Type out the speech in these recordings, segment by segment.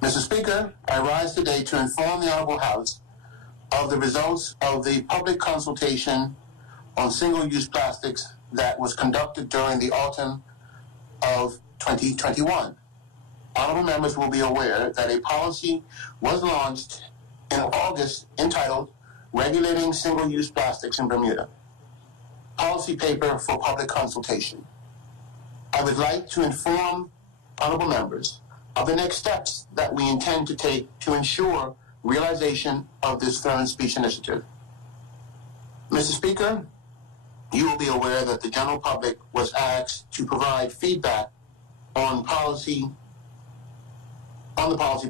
Mr. Speaker, I rise today to inform the Honorable House of the results of the public consultation on single-use plastics that was conducted during the autumn of 2021. Honorable members will be aware that a policy was launched in August entitled Regulating Single-Use Plastics in Bermuda. Policy paper for public consultation. I would like to inform honorable members of the next steps that we intend to take to ensure realization of this third speech initiative. Mr. Speaker, you will be aware that the general public was asked to provide feedback on the policy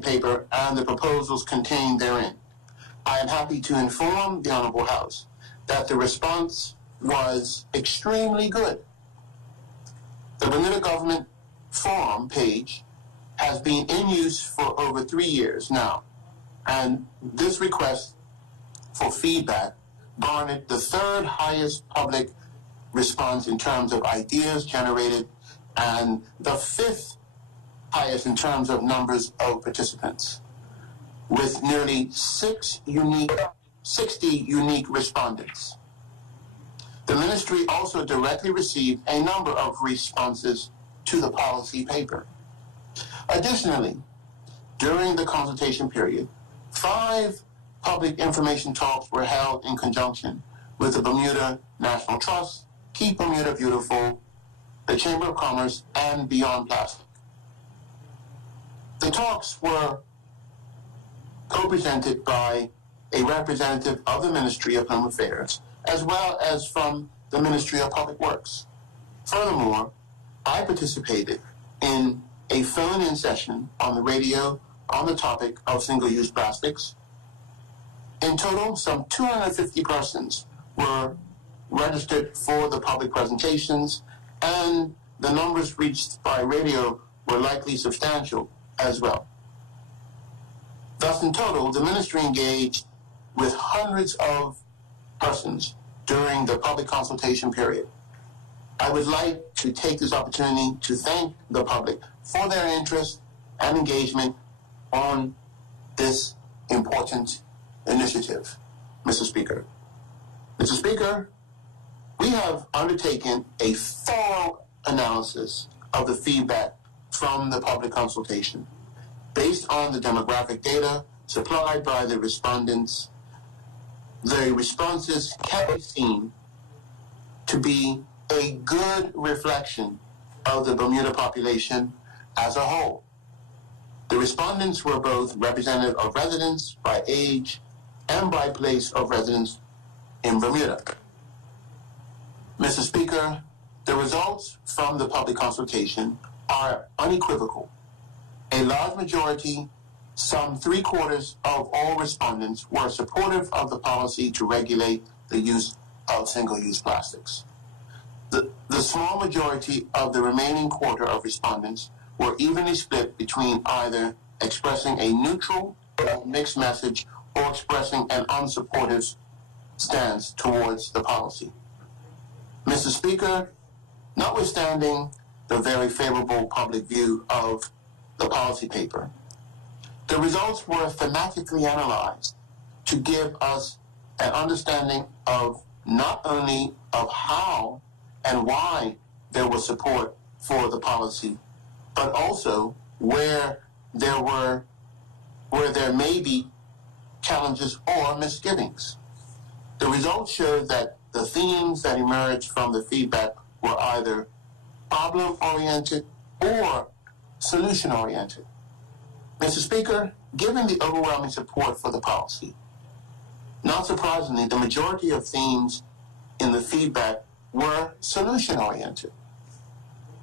paper and the proposals contained therein. I am happy to inform the Honorable House that the response was extremely good. The Bermuda Government Forum page has been in use for over 3 years now, and this request for feedback garnered the third highest public response in terms of ideas generated and the fifth highest in terms of numbers of participants, with nearly 60 unique respondents. The ministry also directly received a number of responses to the policy paper. Additionally, during the consultation period, 5 public information talks were held in conjunction with the Bermuda National Trust, Keep Bermuda Beautiful, the Chamber of Commerce, and Beyond Plastic. The talks were co-presented by a representative of the Ministry of Home Affairs, as well as from the Ministry of Public Works. Furthermore, I participated in a phone-in session on the radio on the topic of single-use plastics. In total, some 250 persons were registered for the public presentations, and the numbers reached by radio were likely substantial as well. Thus, in total, the ministry engaged with hundreds of persons during the public consultation period. I would like to take this opportunity to thank the public for their interest and engagement on this important initiative, Mr. Speaker. Mr. Speaker, we have undertaken a thorough analysis of the feedback from the public consultation based on the demographic data supplied by the respondents. The responses can be seen to be a good reflection of the Bermuda population as a whole. The respondents were both representative of residents by age and by place of residence in Bermuda. Mr. Speaker, the results from the public consultation are unequivocal. A large majority, some 3/4 of all respondents, were supportive of the policy to regulate the use of single-use plastics. The small majority of the remaining quarter of respondents were evenly split between either expressing a neutral or mixed message or expressing an unsupportive stance towards the policy. Mr. Speaker, notwithstanding the very favorable public view of the policy paper, the results were thematically analyzed to give us an understanding of not only of how and why there was support for the policy, but also where there may be challenges or misgivings. The results showed that the themes that emerged from the feedback were either problem-oriented or solution-oriented. Mr. Speaker, given the overwhelming support for the policy, not surprisingly, the majority of themes in the feedback were solution-oriented.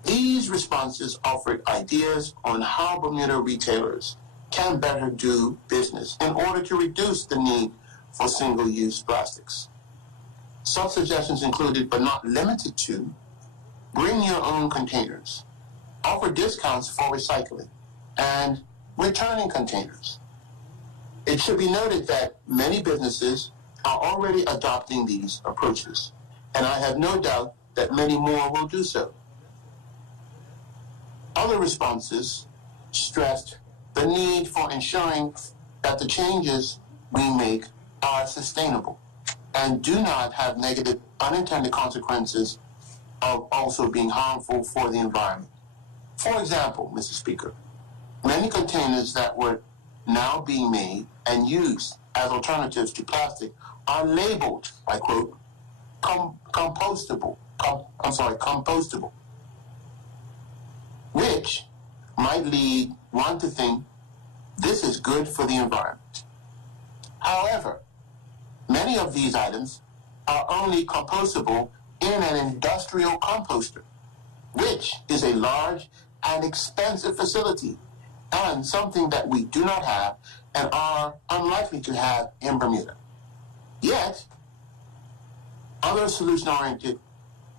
These responses offered ideas on how Bermuda retailers can better do business in order to reduce the need for single-use plastics. Such suggestions included, but not limited to, bring your own containers, offer discounts for recycling, and returning containers. It should be noted that many businesses are already adopting these approaches, and I have no doubt that many more will do so. Other responses stressed the need for ensuring that the changes we make are sustainable and do not have negative unintended consequences of also being harmful for the environment. For example, Mr. Speaker, many containers that were now being made and used as alternatives to plastic are labeled, I quote, compostable, which might lead one to think this is good for the environment. However, many of these items are only compostable in an industrial composter, which is a large and expensive facility and something that we do not have and are unlikely to have in Bermuda. Yet, other solution-oriented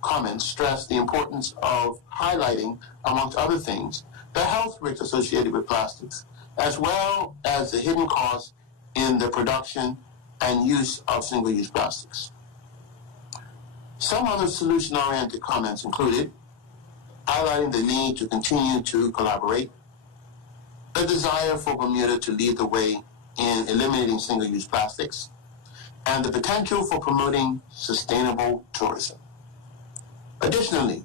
comments stress the importance of highlighting, amongst other things, the health risks associated with plastics, as well as the hidden costs in the production and use of single-use plastics. Some other solution-oriented comments included highlighting the need to continue to collaborate, the desire for Bermuda to lead the way in eliminating single-use plastics, and the potential for promoting sustainable tourism. Additionally,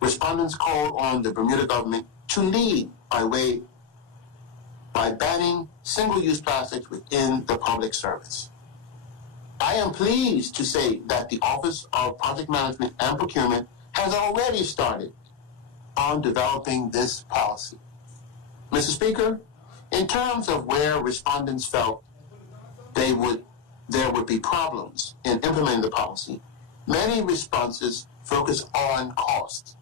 respondents called on the Bermuda government to lead by banning single-use plastics within the public service. I am pleased to say that the Office of Project Management and Procurement has already started on developing this policy. Mr. Speaker, in terms of where respondents felt there would be problems in implementing the policy, many responses focus on cost,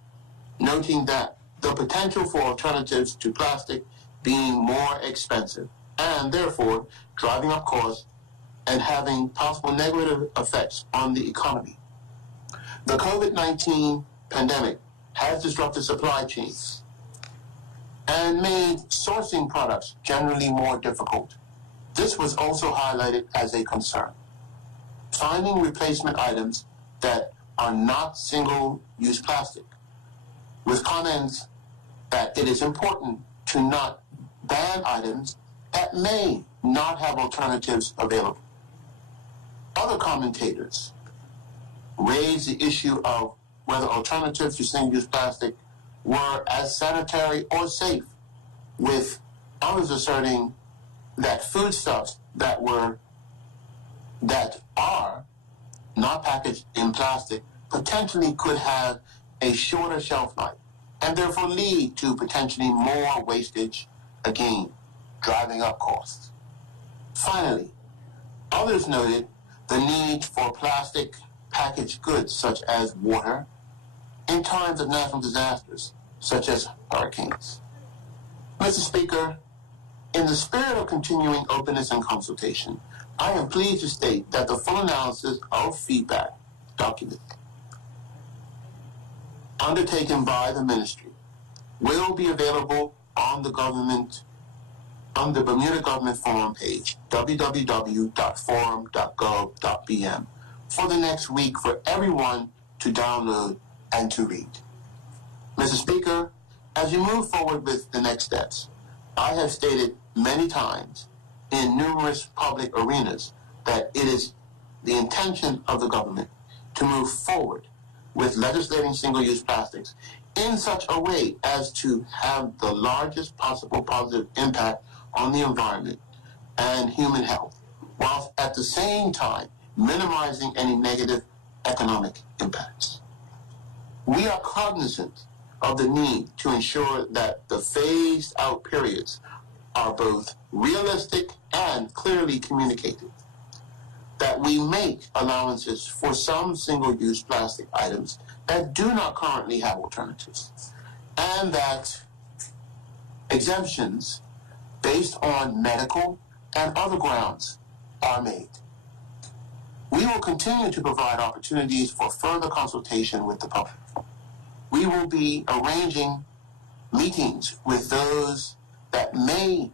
noting that the potential for alternatives to plastic being more expensive and therefore driving up costs and having possible negative effects on the economy. The COVID-19 pandemic has disrupted supply chains and made sourcing products generally more difficult. This was also highlighted as a concern. Finding replacement items that are not single-use plastic, with comments that it is important to not ban items that may not have alternatives available. Other commentators raised the issue of whether alternatives to single-use plastic were as sanitary or safe, with others asserting that foodstuffs that are not packaged in plastic potentially could have a shorter shelf life and therefore lead to potentially more wastage, again, driving up costs. Finally, others noted the need for plastic packaged goods such as water in times of natural disasters such as hurricanes. Mr. Speaker, in the spirit of continuing openness and consultation, I am pleased to state that the full analysis of feedback document undertaken by the ministry will be available on the Bermuda Government Forum page, www.forum.gov.bm, for the next week for everyone to download and to read. Mr. Speaker, as you move forward with the next steps, I have stated many times in numerous public arenas that it is the intention of the government to move forward with legislating single-use plastics in such a way as to have the largest possible positive impact on the environment and human health, whilst at the same time minimizing any negative economic impacts. We are cognizant of the need to ensure that the phased-out periods are both realistic and clearly communicated, that we make allowances for some single-use plastic items that do not currently have alternatives, and that exemptions based on medical and other grounds are made. We will continue to provide opportunities for further consultation with the public. We will be arranging meetings with those that may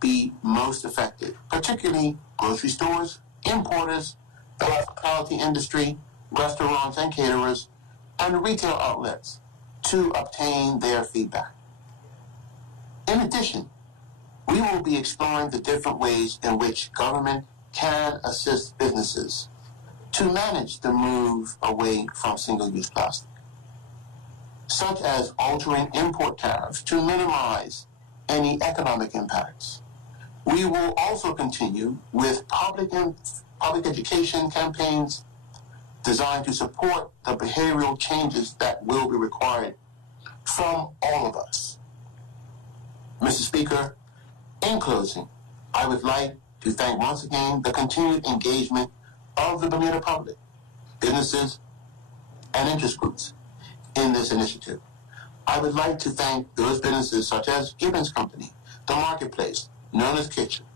be most affected, particularly grocery stores, importers, the hospitality industry, restaurants and caterers, and retail outlets to obtain their feedback. In addition, We will be exploring the different ways in which government can assist businesses to manage the move away from single-use plastic, such as altering import tariffs to minimize any economic impacts. We will also continue with public education campaigns designed to support the behavioral changes that will be required from all of us. Mr. Speaker, in closing, I would like to thank once again the continued engagement of the Bermuda public, businesses, and interest groups in this initiative. I would like to thank those businesses such as Gibbons Company, The Marketplace, Nona's Kitchen,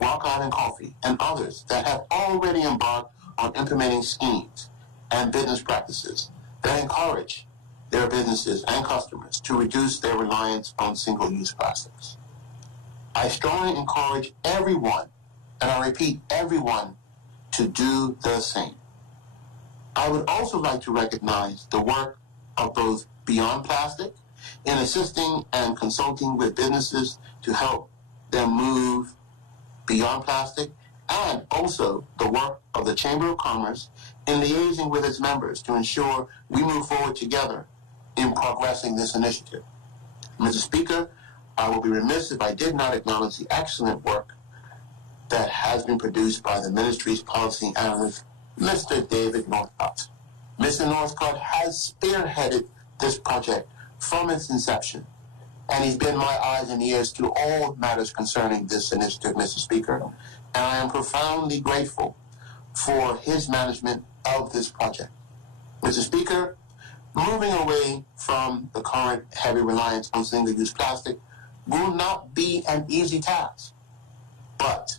Rock Island Coffee, and others that have already embarked on implementing schemes and business practices that encourage their businesses and customers to reduce their reliance on single-use plastics. I strongly encourage everyone, and I repeat, everyone, to do the same. I would also like to recognize the work of both Beyond Plastic in assisting and consulting with businesses to help them move beyond plastic, and also the work of the Chamber of Commerce in liaising with its members to ensure we move forward together in progressing this initiative. Mr. Speaker, I will be remiss if I did not acknowledge the excellent work that has been produced by the ministry's policy analyst, Mr. David Northcott. Mr. Northcott has spearheaded this project from its inception, and he's been my eyes and ears to all matters concerning this initiative, Mr. Speaker, and I am profoundly grateful for his management of this project. Mr. Speaker, moving away from the current heavy reliance on single-use plastic will not be an easy task, but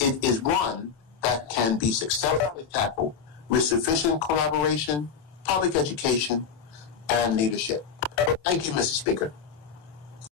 it is one that can be successfully tackled with sufficient collaboration, public education, and leadership. Thank you, Mr. Speaker.